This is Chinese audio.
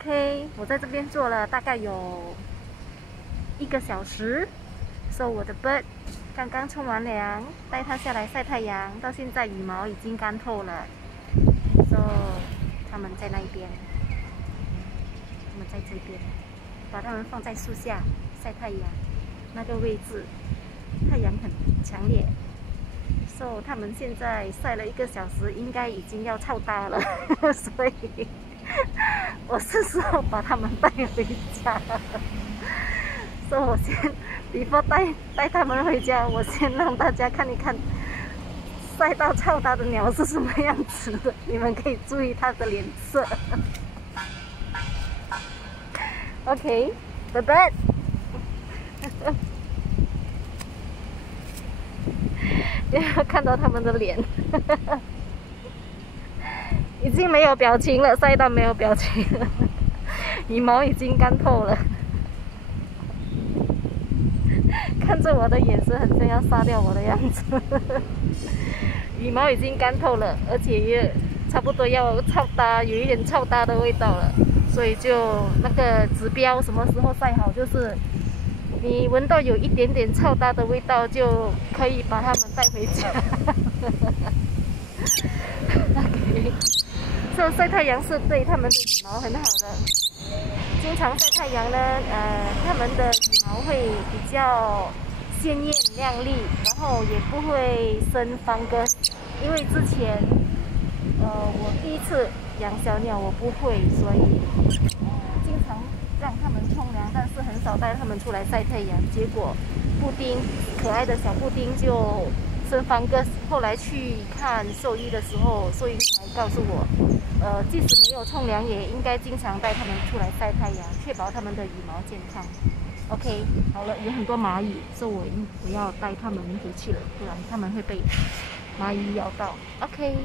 OK， 我在这边坐了大概有1个小时。So 我的 bird 刚刚冲完凉，带它下来晒太阳，到现在羽毛已经干透了。So 它们在那一边，它们在这边，把它们放在树下晒太阳。那个位置太阳很强烈。So 它们现在晒了1个小时，应该已经要臭大了，所以我是说把它们带回家。所以我先 before 带它们回家，我先让大家看一看晒到臭大的鸟是什么样子的，你们可以注意它的脸色。OK， 拜拜。有没有看到他们的脸？已经没有表情了，晒到没有表情了，羽毛已经干透了。看着我的眼神，很像要杀掉我的样子。羽毛已经干透了，而且也差不多要臭搭，有一点臭搭的味道了。所以就那个指标什么时候晒好，就是你闻到有一点点臭搭的味道，就可以把它们带回家。OK， 所以晒太阳是对它们的羽毛很好的。经常晒太阳呢，它们的羽毛会比较鲜艳亮丽，然后也不会生方根。因为之前，我第一次养小鸟，我不会，所以经常让它们冲凉，但是很少带它们出来晒太阳。结果布丁，可爱的小布丁就生方根。后来去看兽医的时候，兽医才告诉我，即使没有冲凉，也应该经常带它们出来晒太阳，确保它们的羽毛健康。OK， 好了，有很多蚂蚁，所以我要带它们回去了，不然它们会被蚂蚁咬到。OK。